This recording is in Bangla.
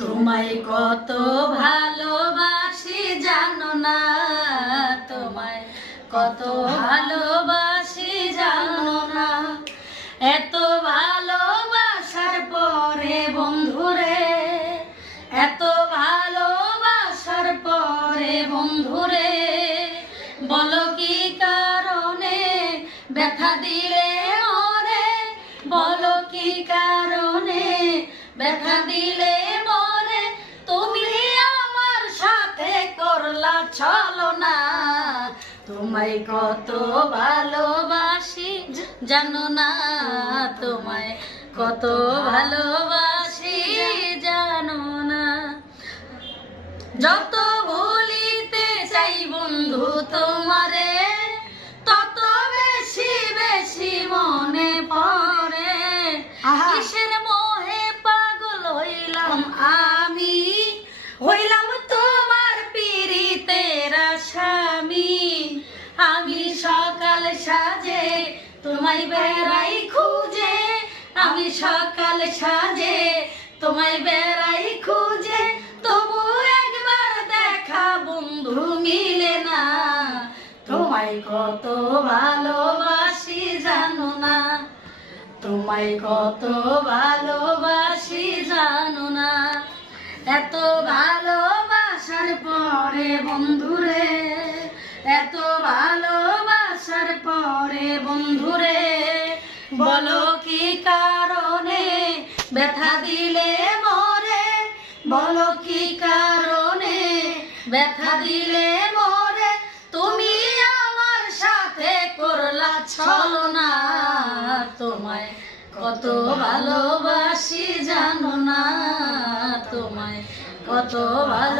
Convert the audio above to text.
তোমায় কত ভালোবাসি জানো না, তোমায় কত ভালোবাসি জানো না। এত ভালোবাসার পরে বন্ধুরে, এত ভালোবাসার পরে বন্ধুরে, বলো কি কারণে ব্যথা দিলে মরে, বলো কি কারণে ব্যথা দিলে মরে। তুমি আমার সাথে করলা ছলনা, তোমায় কত ভালোবাসি জানো না, তোমায় কত ভালোবাসি জানো না। যত ভুলিতে চাই বন্ধু তোমারে, তত বেশি বেশি মনে পড়ে। কিসের মোহে পাগল হইলাম আমি, হইলাম তোমার পীড়িতের আসামি। আমি সকাল সাজে তোমায় বেড়াই খুঁজে, আমি সকাল সাজে তোমায় বেড়াই খুঁজে, তবু একবার দেখা বন্ধু মিলে না। তোমায় কত ভালোবাসি জানো না, তোমায় কত ভালোবাসি জানো না। এত ভালোবাসার পরে বন্ধুরে, এত ভালোবাসার পরে বন্ধুরে, বলো কি কারণে ব্যথা দিলে মরে, বলো কি কারণে ব্যথা দিলে মরে। তুমি আমার সাথে করলা ছলনা, তোমায় কত ভালোবাসি জানো না, তোমায় কত ভালো।